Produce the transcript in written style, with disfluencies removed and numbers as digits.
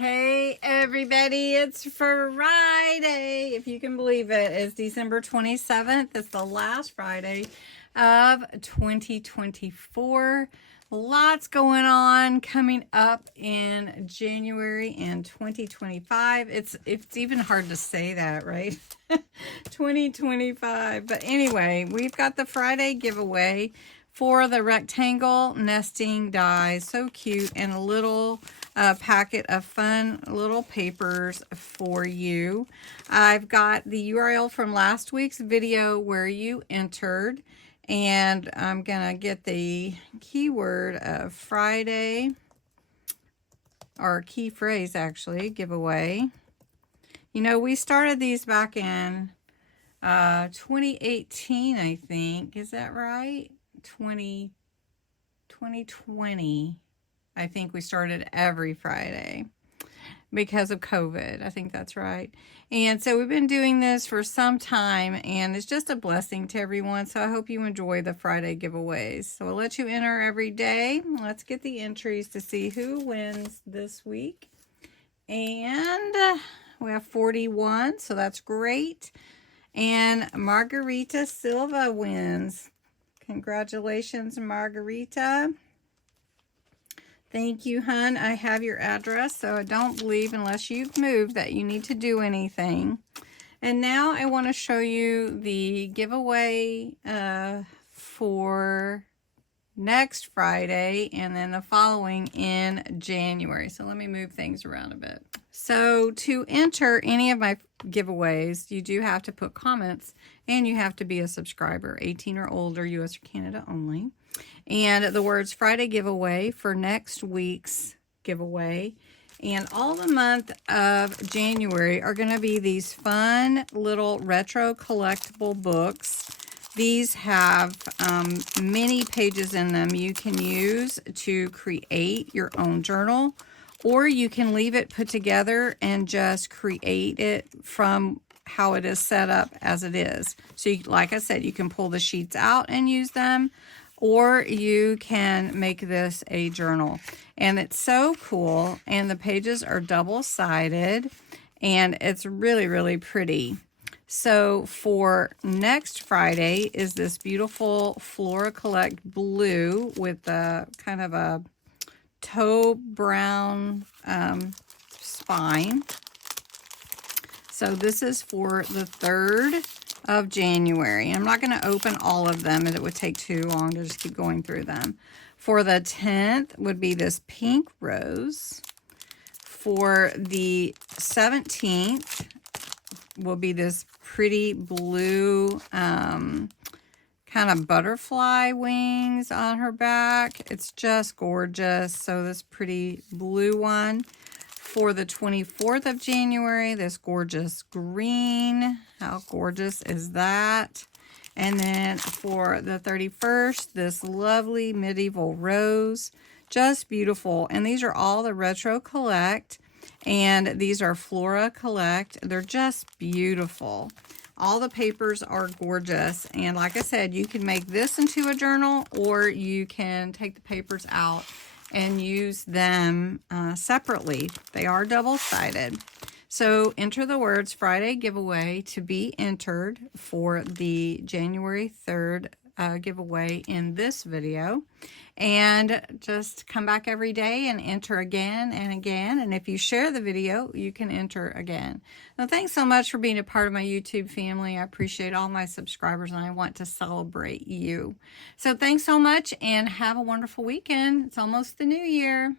Hey everybody, it's Friday. If you can believe it, it's December 27th. It's the last Friday of 2024. Lots going on coming up in January in 2025. It's even hard to say that, right? 2025. But anyway, we've got the Friday giveaway for the rectangle nesting dies. So cute, and a little packet of fun little papers for you. I've got the URL from last week's video where you entered, and I'm gonna get the keyword of Friday, or key phrase actually, giveaway. You know, we started these back in 2018, I think. Is that right? 2020. I think we started every Friday because of COVID. I think that's right. And so we've been doing this for some time, and it's just a blessing to everyone. So I hope you enjoy the Friday giveaways. So I'll let you enter every day. Let's get the entries to see who wins this week. And we have 41, so that's great. And Margarita Silva wins. Congratulations, Margarita. Thank you, hun. I have your address, so I don't believe, unless you've moved, that you need to do anything. And now I want to show you the giveaway for next Friday and then the following in January. So let me move things around a bit. So to enter any of my giveaways, you do have to put comments, and you have to be a subscriber, 18 or older, US or Canada only. And the words Friday giveaway for next week's giveaway. And all the month of January are going to be these fun little retro collectible books. These have many pages in them you can use to create your own journal, or you can leave it put together and just create it from how it is set up as it is. So like I said, you can pull the sheets out and use them, or you can make this a journal. And it's so cool, and the pages are double-sided, and it's really, really pretty. So for next Friday is this beautiful Flora Collect blue with a kind of a taupe brown spine. So this is for the 3rd of January. I'm not going to open all of them, and it would take too long to just keep going through them. For the 10th would be this pink rose. For the 17th will be this pretty blue kind of butterfly wings on her back. It's just gorgeous. So this pretty blue one. For the 24th of January, this gorgeous green. How gorgeous is that? And then for the 31st, this lovely medieval rose. Just beautiful. And these are all the Retro Collect. And these are Flora Collect. They're just beautiful. All the papers are gorgeous. And like I said, you can make this into a journal, or you can take the papers out and use them separately. They are double-sided. So enter the words Friday giveaway to be entered for the January 3rd giveaway in this video. And just come back every day and enter again and again. And if you share the video, you can enter again. Now, thanks so much for being a part of my YouTube family. I appreciate all my subscribers, and I want to celebrate you. So thanks so much, and have a wonderful weekend. It's almost the new year.